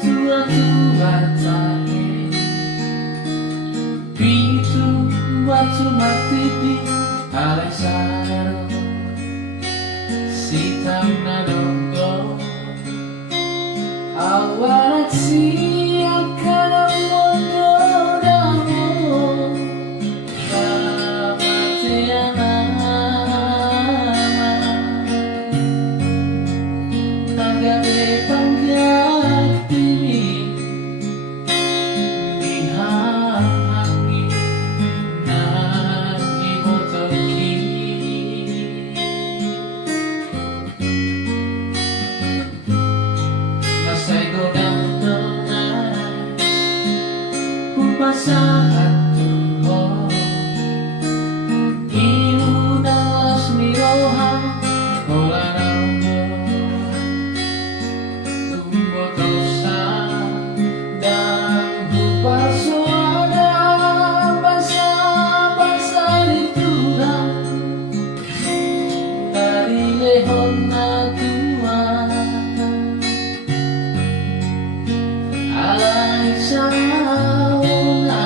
tua-tua tahe Pintu watu mati di alai saro Sitam na donggo Awarat siakan mondo damo Kamatiana Nagabe panggati Dihangi Nagi motoki Masay godang tonay Pupasahat tuho Inunang lasmiroha Hola alai sauna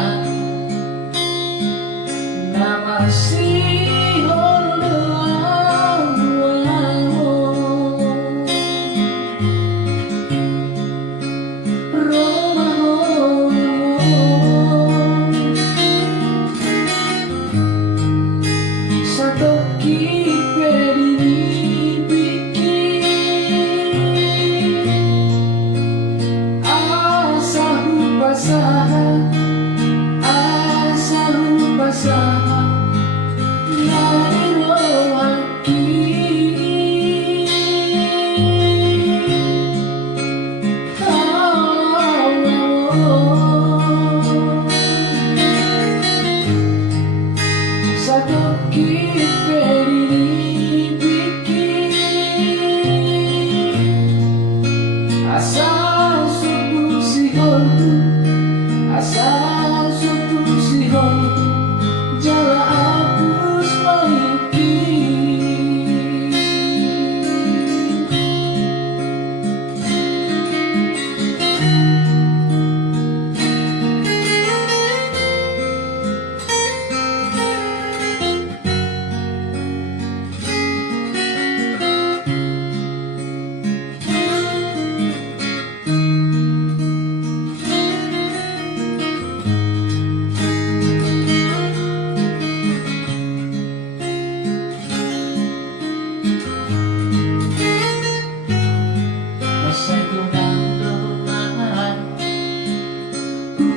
namasihon Satoki Asal suku sihon jala hapus maiki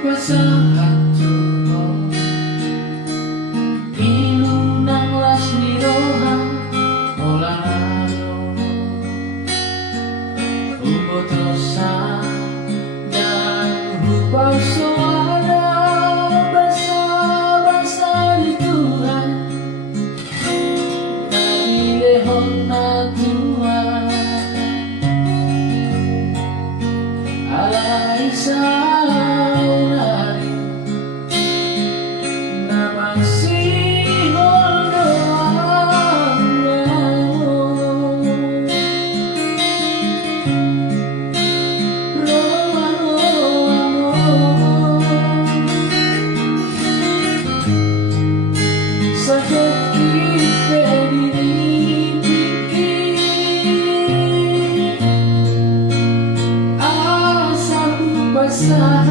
Pasahat tuho Inunang lasmiroha Olaro Ubotosa Dan hupau suara Basa-basa di Tuhan Dari lehon na Tuhan alai saunari namasihon Satoki pediri pikir Asal basah